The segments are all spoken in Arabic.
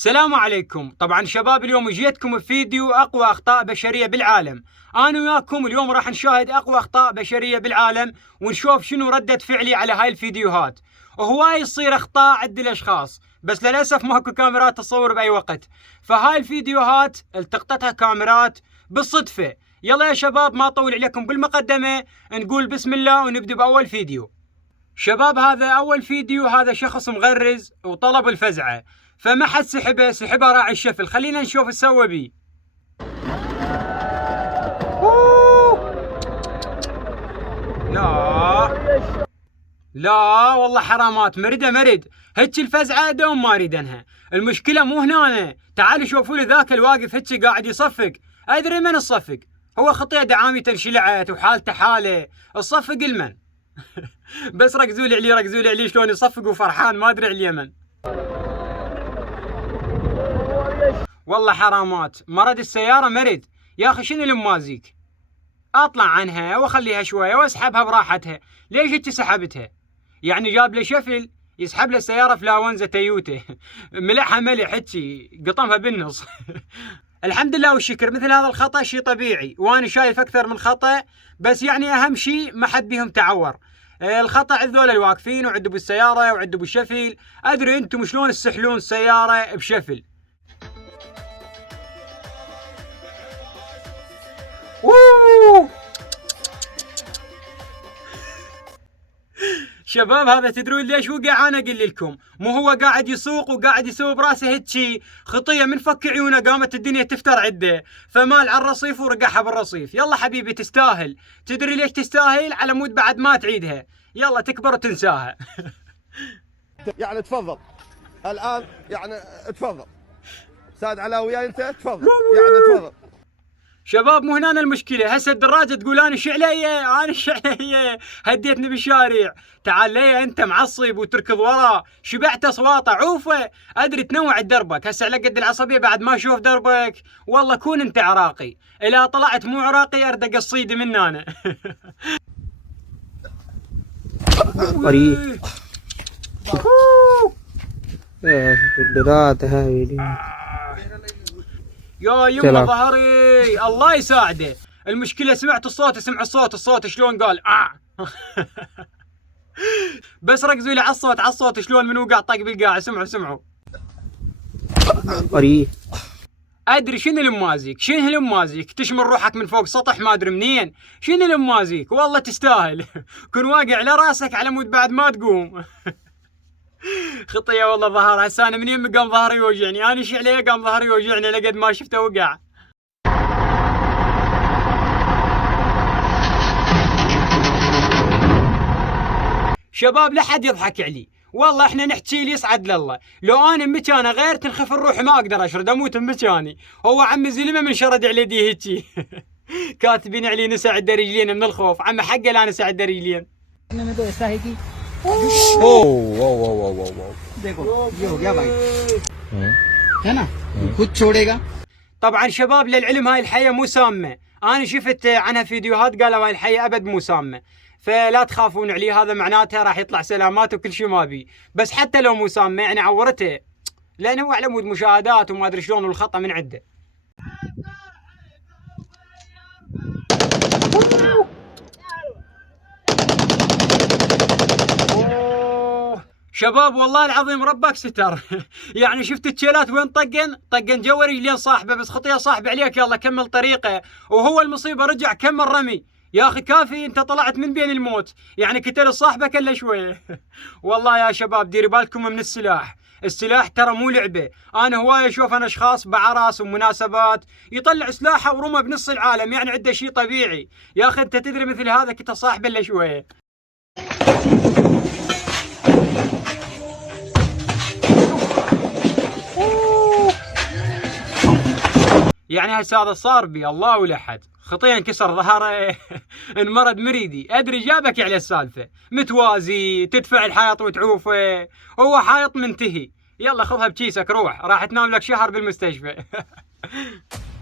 السلام عليكم. طبعا شباب اليوم جيتكم بفيديو اقوى اخطاء بشريه بالعالم. انا وياكم اليوم راح نشاهد اقوى اخطاء بشريه بالعالم ونشوف شنو ردة فعلي على هاي الفيديوهات. وهواي يصير اخطاء عند الاشخاص بس للاسف ماكو كاميرات تصور باي وقت، فهاي الفيديوهات التقطتها كاميرات بالصدفه. يلا يا شباب ما اطول عليكم بالمقدمه، نقول بسم الله ونبدا باول فيديو. شباب هذا اول فيديو، هذا شخص مغرز وطلب الفزعه فما حد سحبه راعي الشفل. خلينا نشوف ايش سوى بيه. لا والله حرامات، مرد هيك الفزعه دوم ما اريدنها. المشكله مو هنا، تعالوا شوفوا لي ذاك الواقف هيك قاعد يصفق. ادري من الصفق؟ هو خطيه دعاميته انشلعت وحالته حاله. الصفق المن بس ركزوا لي عليه شلون يصفق وفرحان، ما ادري على اليمن. والله حرامات، مرد السيارة مرد. يا اخي شنو المازيك؟ اطلع عنها واخليها شوية واسحبها براحتها. ليش انت سحبتها؟ يعني جاب له شفل يسحب له السيارة فلاونزا تويوتا ملحها ملح هيجي قطمها بالنص الحمد لله والشكر، مثل هذا الخطأ شيء طبيعي وانا شايف اكثر من خطأ، بس يعني اهم شيء ما حد بيهم تعور. الخطأ هذول الواقفين وعدوا بالسيارة وعدوا بالشفل. ادري انتم شلون تسحلون السيارة بشفل. شباب هذا تدرون ليش وقع؟ انا اقول لكم، مو هو قاعد يسوق وقاعد يسوي براسه هيك خطيه، من فك عيونه قامت الدنيا تفتر عده، فمال على الرصيف ورقعها بالرصيف. يلا حبيبي تستاهل. تدري ليش تستاهل؟ على مود بعد ما تعيدها، يلا تكبر وتنساها يعني تفضل الان، يعني تفضل سعد علاوي انت تفضل، يعني تفضل. شباب مو هنا المشكله. هسه الدراجه تقول انا انا شعليه هديتني بالشارع. تعال لي انت معصب وتركض ورا، شبعت اصواته عوفه. ادري تنوع دربك هسه على قد العصبيه بعد ما اشوف دربك. والله كون انت عراقي، اذا طلعت مو عراقي اردق الصيد من انا يا يما ظهري الله يساعده. المشكلة سمعت الصوت، سمع الصوت شلون قال بس ركزوا لي على الصوت شلون من وقع طق بالقاع. سمعوا ادري شنو المازيك تشمل روحك من فوق سطح ما ادري منين. شنو المازيك؟ والله تستاهل كن واقع على راسك على مود بعد ما تقوم خطيه والله ظهر. هسه انا من يمي قام ظهري يوجعني، انا ايش عليه قام ظهري يوجعني لقد ما شفته وقع. شباب لا حد يضحك علي، والله احنا نحكي لي يسعد لله. لو انا بمكانه غير تنخف الروح ما اقدر اشرد، اموت بمكاني. هو عمي زلمه من شرد على يدي هيجي كاتبين علي نسع رجلين من الخوف. عمي حقه لا نسع رجلين. देखो ये हो गया भाई है ना, खुद छोड़ेगा. طبعا شباب للعلم هاي الحية مو سامة، انا شفت عنها فيديوهات قالوا هاي الحية ابد مو سامة، فلا تخافون عليه. هذا معناتها راح يطلع سلامات وكل شيء ما بي. بس حتى لو مو سامة يعني عورته، لان هو على مود مشاهدات وما ادري شلون والخطأ من عنده. شباب والله العظيم ربك ستر يعني شفت التشيلات وين طقن جوا رجلين صاحبه، بس خطيه صاحب عليك يلا كمل طريقه. وهو المصيبه رجع كمل رمي. يا اخي كافي انت طلعت من بين الموت، يعني قتل صاحبك الا شويه والله يا شباب ديروا بالكم من السلاح ترى مو لعبه. انا هوايه اشوف انا اشخاص بعراس ومناسبات يطلع سلاحه ورمى بنص العالم، يعني عنده شيء طبيعي. يا اخي انت تدري مثل هذا كنت صاحبه الا شويه. يعني هسه هذا صار بي الله ولا حد. خطيه انكسر ظهره انمرض مريدي. ادري جابك على السالفه، متوازي تدفع الحائط وتعوفه، هو حائط منتهي. يلا خذها بكيسك روح، راح تنام لك شهر بالمستشفى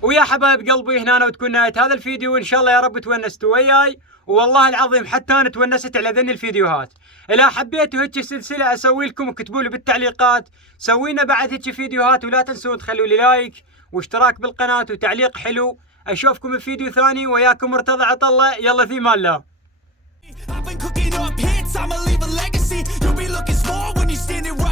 ويا حبايب قلبي هنا وتكون نهايه هذا الفيديو. ان شاء الله يا رب تونستوا وياي والله العظيم حتى انا تونست على ذني الفيديوهات. اذا حبيتوا هيك سلسله اسوي لكم اكتبوا لي بالتعليقات، سوينا بعد هيك فيديوهات، ولا تنسون تخلوا لي لايك واشتراك بالقناه وتعليق حلو. اشوفكم بفيديو ثاني، وياكم مرتضى عطله، يلا في مان الله. I've been cooking up hits, I'ma leave a legacy. You'll be looking small when you're standing right